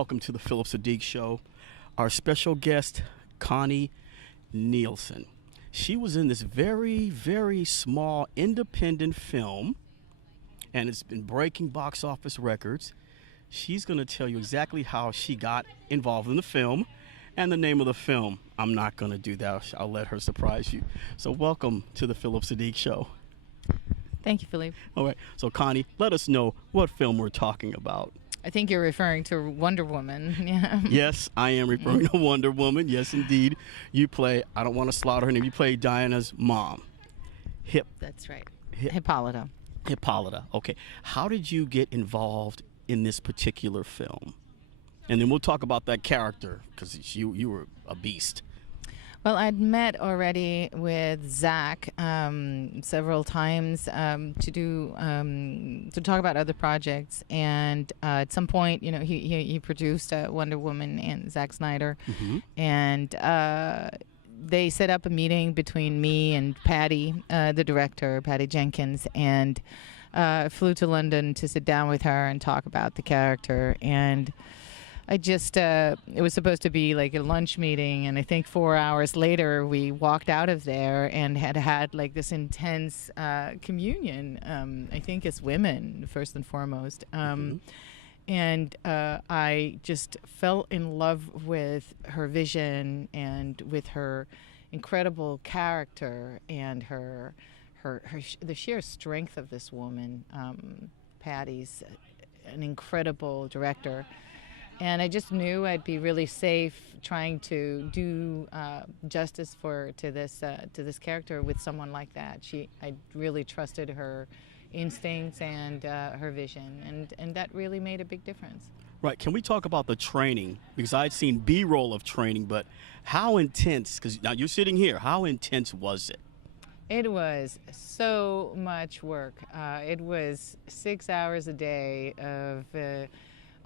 welcome to the Phillip Siddiq Show. Our special guest, Connie Nielsen. She was in this very, very small independent film, and it's been breaking box office records. She's going to tell you exactly how she got involved in the film and the name of the film. I'm not going to do that. I'll let her surprise you. So welcome to the Phillip Siddiq Show. Thank you, Phillip. All right. So, Connie, let us know what film we're talking about. I think you're referring to Wonder Woman. Yeah. Yes, I am referring to Wonder Woman. Yes, indeed. You play, I don't want to slaughter her name, you play Diana's mom. That's right. HIPPOLYTA. HIPPOLYTA. Okay. How did you get involved in this particular film? And then we'll talk about that character, because you were a beast. Well, I'd met already with Zach several times to talk about other projects, and at some point, you know, he produced Wonder Woman and Zack Snyder, and they set up a meeting between me and Patty, the director, Patty Jenkins, and flew to London to sit down with her and talk about the character. And I just, it was supposed to be like a lunch meeting, and I think 4 hours later we walked out of there and had like this intense communion, I think as women, first and foremost. And I just fell in love with her vision and with her incredible character and the sheer strength of this woman. Patty's an incredible director. And I just knew I'd be really safe trying to do justice to this character with someone like that. I really trusted her instincts and her vision, and that really made a big difference. Right. Can we talk about the training? Because I'd seen B-roll of training, but how intense? Because now you're sitting here. How intense was it? It was so much work. It was 6 hours a day of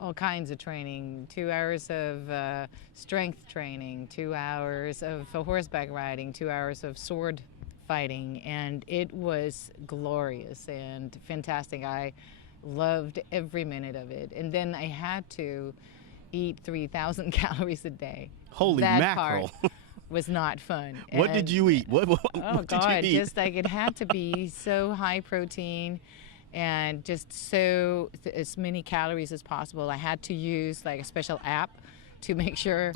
all kinds of training, 2 hours of strength training, 2 hours of horseback riding, 2 hours of sword fighting, and it was glorious and fantastic. I loved every minute of it. And then I had to eat 3,000 calories a day. Holy mackerel. Part was not fun. What did you eat? What God, did you eat? Just like it had to be so high protein and just as many calories as possible. I had to use like a special app to make sure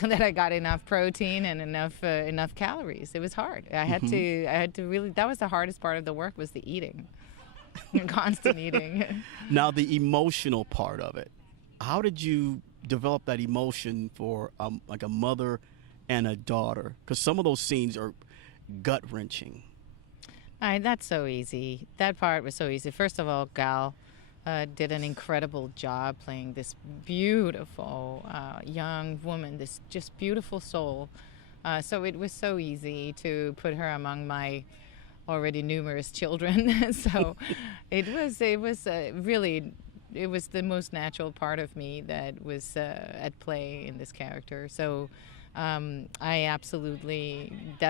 that I got enough protein and enough calories. It was hard. I had to really. That was the hardest part of the work, was the eating, constant eating. Now the emotional part of it. How did you develop that emotion for like a mother and a daughter? Because some of those scenes are gut wrenching. That's so easy. That part was so easy. First of all, Gal did an incredible job playing this beautiful young woman, this just beautiful soul. So it was so easy to put her among my already numerous children. So it was the most natural part of me that was at play in this character. So that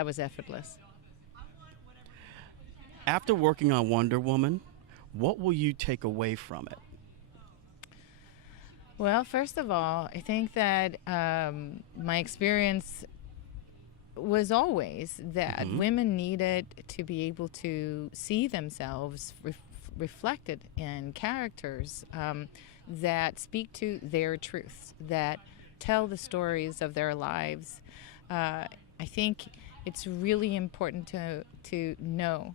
was effortless. After working on Wonder Woman, what will you take away from it? Well, first of all, I think that my experience was always that women needed to be able to see themselves reflected in characters that speak to their truths, that tell the stories of their lives. I think it's really important to know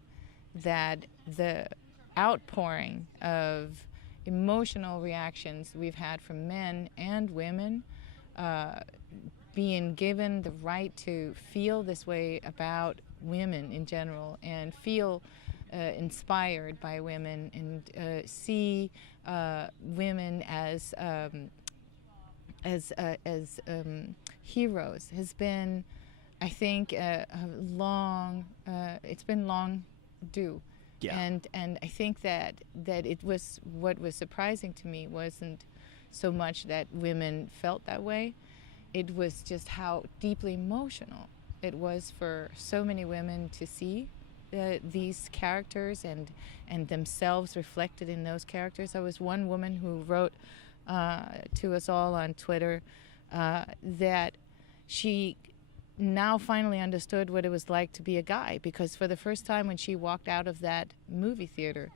that the outpouring of emotional reactions we've had from men and women, being given the right to feel this way about women in general and feel inspired by women and see women as heroes has been, I think, it's been long due. Yeah. And I think that it was, what was surprising to me wasn't so much that women felt that way. It was just how deeply emotional it was for so many women to see these characters and themselves reflected in those characters. There was one woman who wrote to us all on Twitter that she now finally understood what it was like to be a guy, because for the first time when she walked out of that movie theater,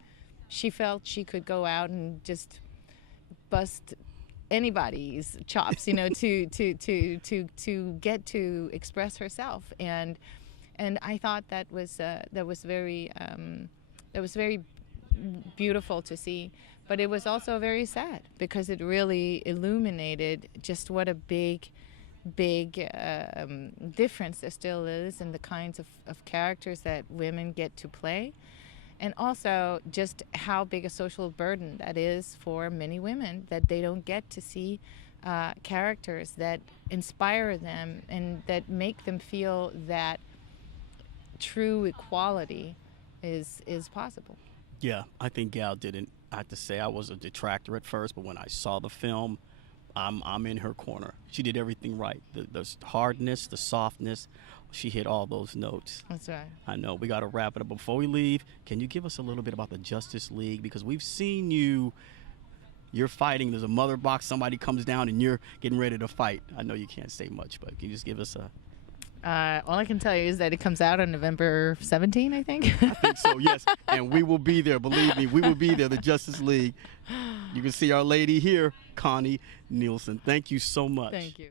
she felt she could go out and just bust anybody's chops, you know, to get to express herself, and I thought that was very beautiful to see, but it was also very sad because it really illuminated just what a big difference there still is in the kinds of characters that women get to play, and also just how big a social burden that is for many women, that they don't get to see characters that inspire them and that make them feel that true equality is possible. Yeah, I think Gal didn't. I have to say I was a detractor at first, but when I saw the film, I'm in her corner. She did everything right. The hardness, the softness, she hit all those notes. That's right. I know. We got to wrap it up. Before we leave, can you give us a little bit about the Justice League? Because we've seen you're fighting. There's a mother box. Somebody comes down and you're getting ready to fight. I know you can't say much, but can you just give us a... All I can tell you is that it comes out on November 17, I think. I think so, yes. And we will be there. Believe me, we will be there, the Justice League. You can see our lady here, Connie Nielsen. Thank you so much. Thank you.